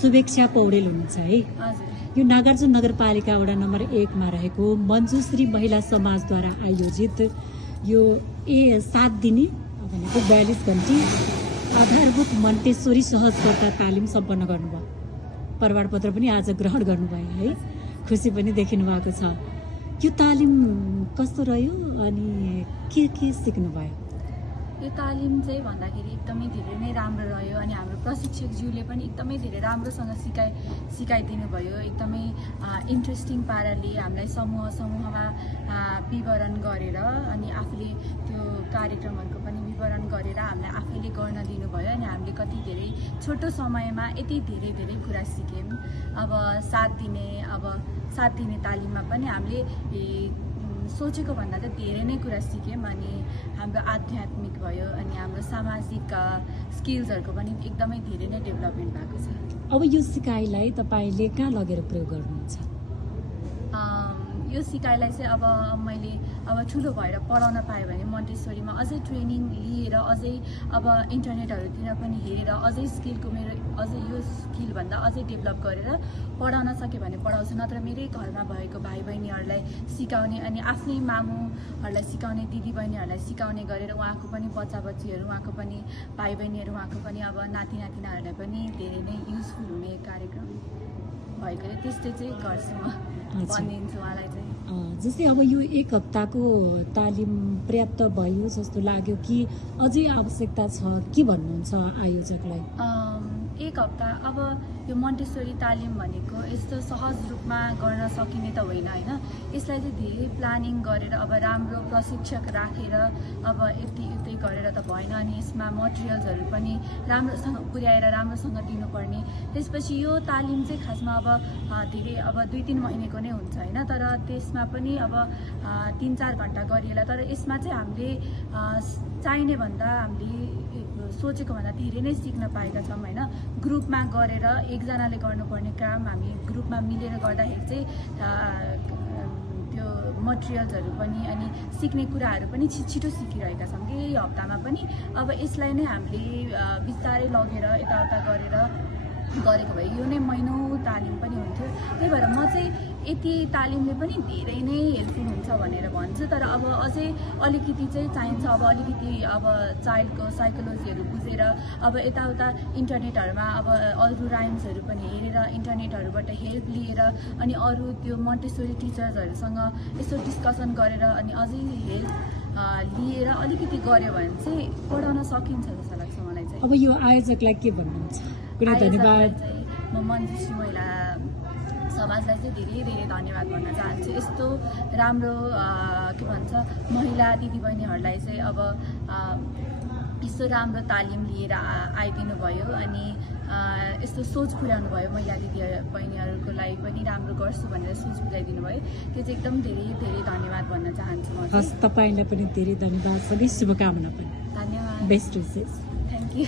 शुभेक्षा पौडेल हुनुहुन्छ है। हजुर। यो नागार्जुन नगरपालिका वडा नम्बर 1 मा रहेको मञ्जुश्री महिला समाजद्वारा आयोजित यो 7 दिने भनेको 42 घण्टे आधारभूत मन्टेश्वरी सहजकर्ता तालिम सम्पन्न गर्नुभयो। प्रमाणपत्र पनि आज ग्रहण गर्नुभयो है। खुसी पनि देखिनु भएको छ। यो तालिम कस्तो रह्यो अनि के सिक्नुभयो? यो तालिम चाहिँ भन्दाखेरि एकदमै धेरै नै राम्रो रह्यो अनि हाम्रो प्रशिक्षकज्यूले पनि एकदमै धेरै राम्रोसँग सिकाइदिनु भयो। एकदमै इन्ट्रेस्टिङ पाराले हामीलाई समूहमा विवरण गरेर अनि आफूले त्यो कार्यक्रमहरूको पनि विवरण गरेर हामीलाई आफैले गर्न दिनुभयो अनि हामीले कति धेरै छोटो समयमा यति धेरै कुरा सिक्यौँ। अब 7 दिने तालिममा पनि हामीले सोचेको भन्दा चाहिँ धेरै नै कुरा सिक्यौँ अनि हाम्रो आध्यात्मिक भयो अनि हाम्रो सामाजिक स्किल्सहरूको पनि एकदमै धेरै नै डेभलपमेन्ट भएको छ। अब यो सिकाइलाई तपाईँले कहाँ लगेर प्रयोग गर्नुहुन्छ? यो सिकाइलाई चाहिँ अब मैले ठुलो भएर पढाउन पाएँ भने मन्टेश्वरीमा अझै ट्रेनिङ लिएर अझै अब इन्टरनेटहरूतिर पनि हेरेर अझै यो स्किलभन्दा अझै डेभलप गरेर पढाउन सकेँ भने पढाउँछु। नत्र मेरै घरमा भएको भाइ बहिनीहरूलाई सिकाउने अनि आफ्नै मामुहरूलाई सिकाउने, दिदी बहिनीहरूलाई सिकाउने गरेर उहाँको पनि बच्चा बच्चीहरू, उहाँको पनि भाइ बहिनीहरू, उहाँको पनि अब नाति नातिनाहरूलाई पनि धेरै नै युजफुल हुने कार्यक्रम भएकोले त्यस्तै चाहिँ गर्छु म, भनिदिन्छु उहाँलाई चाहिँ। जस्तै अब यो 1 हप्ताको तालिम पर्याप्त भयो जस्तो लाग्यो कि अझै आवश्यकता छ के भन्नुहुन्छ आयोजकलाई? 1 हप्ता अब यो मन्टेश्वरी तालिम भनेको यस्तो सहज रूपमा गर्न सकिने त होइन होइन। यसलाई चाहिँ धेरै प्लानिङ गरेर अब राम्रो प्रशिक्षक राखेर अब यति गरेर त भएन अनि यसमा मटेरियल्सहरू पनि राम्रोसँग पुर्याएर राम्रोसँग दिनुपर्ने। त्यसपछि यो तालिम चाहिँ खासमा अब धेरै अब 2-3 महिनाको नै हुन्छ होइन, तर त्यसमा पनि अब 3-4 घण्टा गरिएला। तर यसमा चाहिँ हामीले चाहिने भन्दा हामीले सोचेको भन्दा धेरै नै सिक्न पाएका छौँ होइन। ग्रुपमा गरेर एकजनाले गर्नुपर्ने काम हामी ग्रुपमा मिलेर गर्दाखेरि चाहिँ त्यो मटेरियल्सहरू पनि अनि सिक्ने कुराहरू पनि छिटो सिकिरहेका छौँ कि यो हप्तामा पनि। अब यसलाई नै हामीले बिस्तारै लगेर यताउता गरेर गरेको भए यो नै महिनौँ तालिम पनि हुन्थ्यो। त्यही भएर म चाहिँ यति तालिमले पनि धेरै नै हेल्पफुल हुन्छ भनेर भन्छु। तर अब अझै अलिकति चाहिँ चाहिन्छ, अब अलिकति अब चाइल्डको साइकोलोजीहरू बुझेर अब यताउता इन्टरनेटहरूमा अब अरू राइम्सहरू पनि हेरेर इन्टरनेटहरूबाट हेल्प लिएर अनि अरू त्यो मन्टेश्वरी टिचर्सहरूसँग यसो डिस्कसन गरेर अनि अझै हेल्प लिएर अलिकति गऱ्यो भने चाहिँ पढाउन सकिन्छ जस्तो लाग्छ मलाई चाहिँ। अब यो आयोजकलाई के भन्नुहुन्छ? कुनै धन्यवाद? म मञ्जुश्री महिला समाजलाई चाहिँ धेरै धन्यवाद भन्न चाहन्छु। यस्तो राम्रो के भन्छ महिला दिदीबहिनीहरूलाई चाहिँ अब यस्तो राम्रो तालिम लिएर आइदिनु भयो अनि यस्तो सोच पुर्याउनु भयो। महिला दिदीबहिनीहरूको लागि पनि राम्रो गर्छु भनेर सोच पुर्याइदिनु भयो। त्यो चाहिँ एकदम धेरै धन्यवाद भन्न चाहन्छु म। हस्, तपाईँलाई पनि धेरै धन्यवाद, सबै शुभकामना पनि। धन्यवाद। बेस्ट विशेष। Thank you.